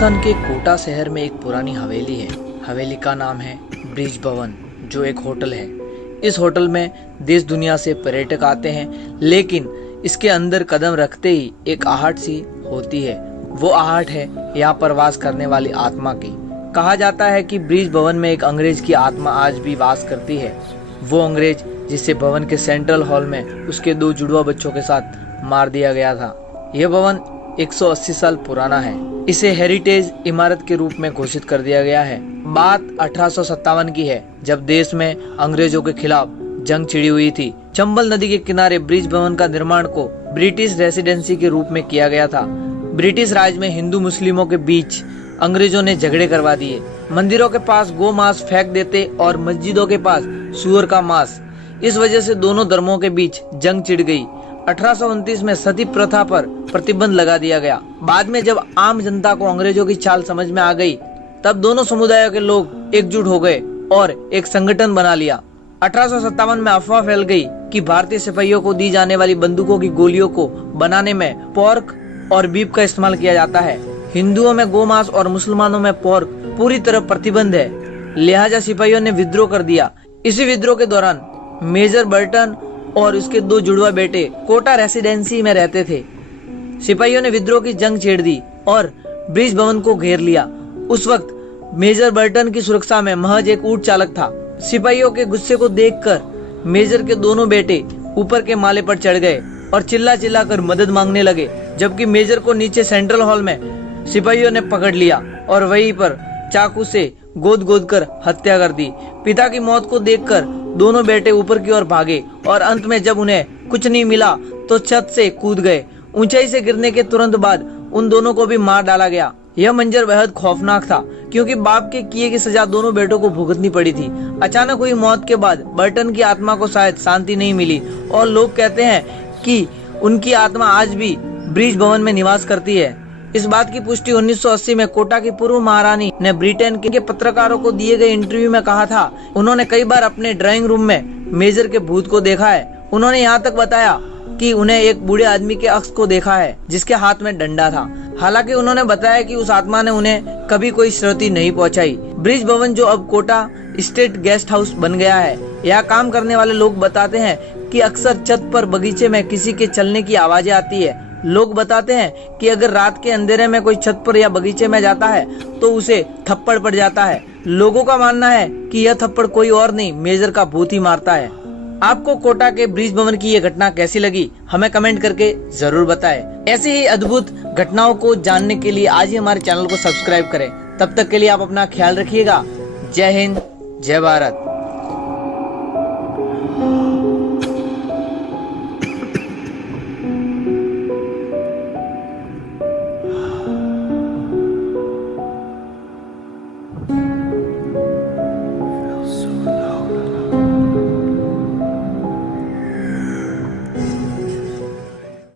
राजस्थान के कोटा शहर में एक पुरानी हवेली है। हवेली का नाम है ब्रिज भवन, जो एक होटल है। इस होटल में देश दुनिया से पर्यटक आते हैं, लेकिन इसके अंदर कदम रखते ही एक आहट सी होती है। वो आहट है यहाँ पर वास करने वाली आत्मा की। कहा जाता है कि ब्रिज भवन में एक अंग्रेज की आत्मा आज भी वास करती है। वो अंग्रेज जिसे भवन के सेंट्रल हॉल में उसके 2 जुड़वा बच्चों के साथ मार दिया गया था। यह भवन 180 साल पुराना है। इसे हेरिटेज इमारत के रूप में घोषित कर दिया गया है। बात 1857 की है, जब देश में अंग्रेजों के खिलाफ जंग छिड़ी हुई थी। चंबल नदी के किनारे ब्रिज भवन का निर्माण को ब्रिटिश रेसिडेंसी के रूप में किया गया था। ब्रिटिश राज में हिंदू मुस्लिमों के बीच अंग्रेजों ने झगड़े करवा दिए। मंदिरों के पास गौ मांस फेंक देते और मस्जिदों के पास सुअर का मांस। इस वजह से दोनों धर्मों के बीच जंग छिड़ गई। 1829 में सती प्रथा पर प्रतिबंध लगा दिया गया। बाद में जब आम जनता को अंग्रेजों की चाल समझ में आ गई, तब दोनों समुदायों के लोग एकजुट हो गए और एक संगठन बना लिया। 1857 में अफवाह फैल गई कि भारतीय सिपाहियों को दी जाने वाली बंदूकों की गोलियों को बनाने में पोर्क और बीफ का इस्तेमाल किया जाता है। हिंदुओं में गोमांस और मुसलमानों में पोर्क पूरी तरह प्रतिबंध है, लिहाजा सिपाहियों ने विद्रोह कर दिया। इसी विद्रोह के दौरान मेजर बर्टन और उसके 2 जुड़वा बेटे कोटा रेसिडेंसी में रहते थे। सिपाहियों ने विद्रोह की जंग छेड़ दी और ब्रिज भवन को घेर लिया। उस वक्त मेजर बर्टन की सुरक्षा में महज एक ऊंट चालक था। सिपाहियों के गुस्से को देखकर मेजर के दोनों बेटे ऊपर के माले पर चढ़ गए और चिल्ला चिल्ला कर मदद मांगने लगे, जबकि मेजर को नीचे सेंट्रल हॉल में सिपाहियों ने पकड़ लिया और वहीं पर चाकू से गोद गोद कर हत्या कर दी। पिता की मौत को देखकर दोनों बेटे ऊपर की ओर भागे और अंत में जब उन्हें कुछ नहीं मिला तो छत से कूद गए। ऊंचाई से गिरने के तुरंत बाद उन दोनों को भी मार डाला गया। यह मंजर बेहद खौफनाक था, क्योंकि बाप के किए की सजा दोनों बेटों को भुगतनी पड़ी थी। अचानक हुई मौत के बाद बर्टन की आत्मा को शायद शांति नहीं मिली और लोग कहते हैं कि उनकी आत्मा आज भी ब्रिज भवन में निवास करती है। इस बात की पुष्टि 1980 में कोटा की पूर्व महारानी ने ब्रिटेन के पत्रकारों को दिए गए इंटरव्यू में कहा था। उन्होंने कई बार अपने ड्राइंग रूम में मेजर के भूत को देखा है। उन्होंने यहाँ तक बताया कि उन्हें एक बूढ़े आदमी के अक्स को देखा है जिसके हाथ में डंडा था। हालांकि उन्होंने बताया कि उस आत्मा ने उन्हें कभी कोई क्षति नहीं पहुंचाई। ब्रिज भवन, जो अब कोटा स्टेट गेस्ट हाउस बन गया है, यहाँ काम करने वाले लोग बताते हैं कि अक्सर छत पर बगीचे में किसी के चलने की आवाजें आती है। लोग बताते हैं कि अगर रात के अंधेरे में कोई छत पर या बगीचे में जाता है तो उसे थप्पड़ पड़ जाता है। लोगों का मानना है कि यह थप्पड़ कोई और नहीं, मेजर का भूत ही मारता है। आपको कोटा के ब्रिज भवन की यह घटना कैसी लगी, हमें कमेंट करके जरूर बताएं। ऐसी ही अद्भुत घटनाओं को जानने के लिए आज ही हमारे चैनल को सब्सक्राइब करें। तब तक के लिए आप अपना ख्याल रखिएगा। जय हिंद, जय भारत।